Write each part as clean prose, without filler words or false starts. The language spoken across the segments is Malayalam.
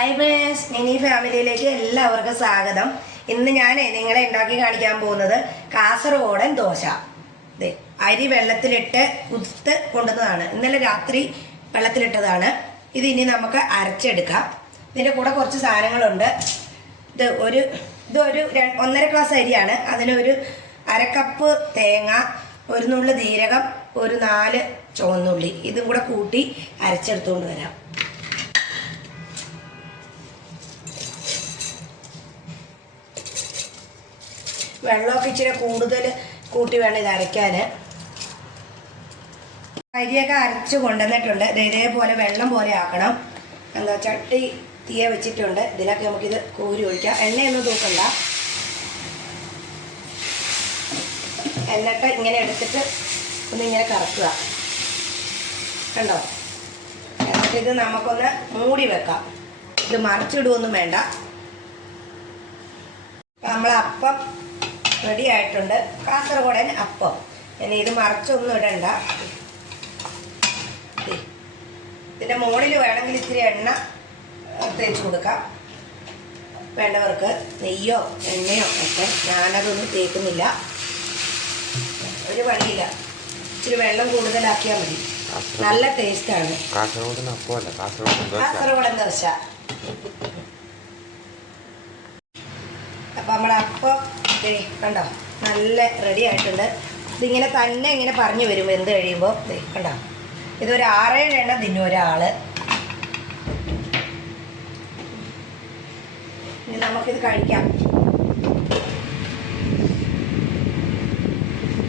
ഹായ് ഫ്രണ്ട്സ്, മിനി ഫാമിലിയിലേക്ക് എല്ലാവർക്കും സ്വാഗതം. ഇന്ന് ഞാൻ നിങ്ങളെ ഉണ്ടാക്കി കാണിക്കാൻ പോകുന്നത് കാസർഗോഡൻ ദോശ. അരി വെള്ളത്തിലിട്ട് കുതിർത്ത് കൊണ്ടുവന്നതാണ്. ഇന്നലെ രാത്രി വെള്ളത്തിലിട്ടതാണ്. ഇത് ഇനി നമുക്ക് അരച്ചെടുക്കാം. ഇതിൻ്റെ കൂടെ കുറച്ച് സാധനങ്ങളുണ്ട്. ഇത് ഒരു 1.5 ഗ്ലാസ് അരിയാണ്. അതിനൊരു 1/2 കപ്പ് തേങ്ങ, ഒരു നുള്ളു ജീരകം, ഒരു 4 ചുവന്നുള്ളി, ഇതും കൂടെ കൂട്ടി അരച്ചെടുത്തുകൊണ്ട് വരാം. വെള്ളമൊക്കെ ഇച്ചിരി കൂടുതൽ കൂട്ടി വേണം ഇത് അരയ്ക്കാൻ. അരിയൊക്കെ അരച്ച് കൊണ്ടുവന്നിട്ടുണ്ട്. ഇതേപോലെ വെള്ളം പോലെ ആക്കണം. എന്താ ചട്ടി തീയ വെച്ചിട്ടുണ്ട്. ഇതിലൊക്കെ നമുക്കിത് കോരി ഒഴിക്കാം. എണ്ണയൊന്നും തൂക്കണ്ട. എന്നിട്ട് ഇങ്ങനെ എടുത്തിട്ട് ഒന്നിങ്ങനെ കറക്കുക. കണ്ടോ? എന്നിട്ടിത് നമുക്കൊന്ന് മൂടി വെക്കാം. ഇത് മറിച്ചിടുകയൊന്നും വേണ്ട. നമ്മൾ അപ്പം റെഡി ആയിട്ടുണ്ട്. കാസർഗോഡൻ അപ്പം. ഇനി ഇത് മറിച്ചൊന്നും ഇടണ്ട. ഇതിൻ്റെ മുകളിൽ വേണമെങ്കിൽ ഇത്തിരി എണ്ണ തേച്ച് കൊടുക്കാം. വേണ്ടവർക്ക് നെയ്യോ എണ്ണയോ ഒക്കെ. ഞാനതൊന്നും തേക്കുന്നില്ല. ഒരു പണിയില്ല. ഇച്ചിരി വെള്ളം കൂടുതലാക്കിയാൽ മതി. നല്ല ടേസ്റ്റാണ് കാസർഗോഡൻ ദോശ. അപ്പം നമ്മുടെ അപ്പം കണ്ടോ നല്ല റെഡി ആയിട്ടുണ്ട്. ഇതിങ്ങനെ തന്നെ ഇങ്ങനെ പറഞ്ഞു വരും വെന്ത് കഴിയുമ്പോൾ. കണ്ടോ, ഇതൊരു 6-7 എണ്ണം തിന്നും ഒരാൾ. ഇനി നമുക്കിത് കഴിക്കാം.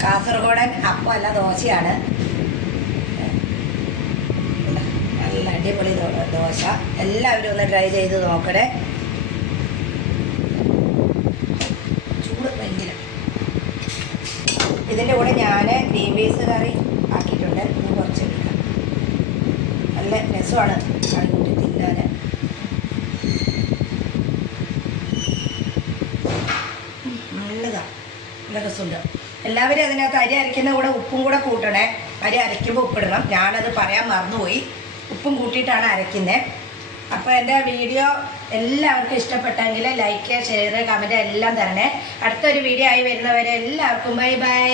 കാസർഗോഡൻ അപ്പം അല്ല, ദോശയാണ്. നല്ല അടിപൊളി ദോശ. എല്ലാവരും ഒന്ന് ട്രൈ ചെയ്ത് നോക്കണേ. ഇതിൻ്റെ കൂടെ ഞാൻ ഗ്രീൻ പീസ് കറി ആക്കിയിട്ടുണ്ട്. ഇനി കുറച്ച് എടുക്കാം. നല്ല രസമാണ് കറി കൂട്ടി തിന്നാൻ. നല്ലതാണ്, നല്ല രസമുണ്ട്. എല്ലാവരും അതിനകത്ത് അരി അരയ്ക്കുന്ന കൂടെ ഉപ്പും കൂടെ കൂട്ടണേ. അരി അരയ്ക്കുമ്പോൾ ഉപ്പിടണം. ഞാനത് പറയാൻ മറന്നുപോയി. ഉപ്പും കൂട്ടിയിട്ടാണ് അരയ്ക്കുന്നത്. അപ്പോൾ എൻ്റെ വീഡിയോ എല്ലാവർക്കും ഇഷ്ടപ്പെട്ടെങ്കിൽ ലൈക്ക്, ഷെയർ, കമൻറ്റ് എല്ലാം തരണേ. അടുത്തൊരു വീഡിയോ ആയി വരുന്നവരെ എല്ലാവർക്കും ബൈ ബൈ.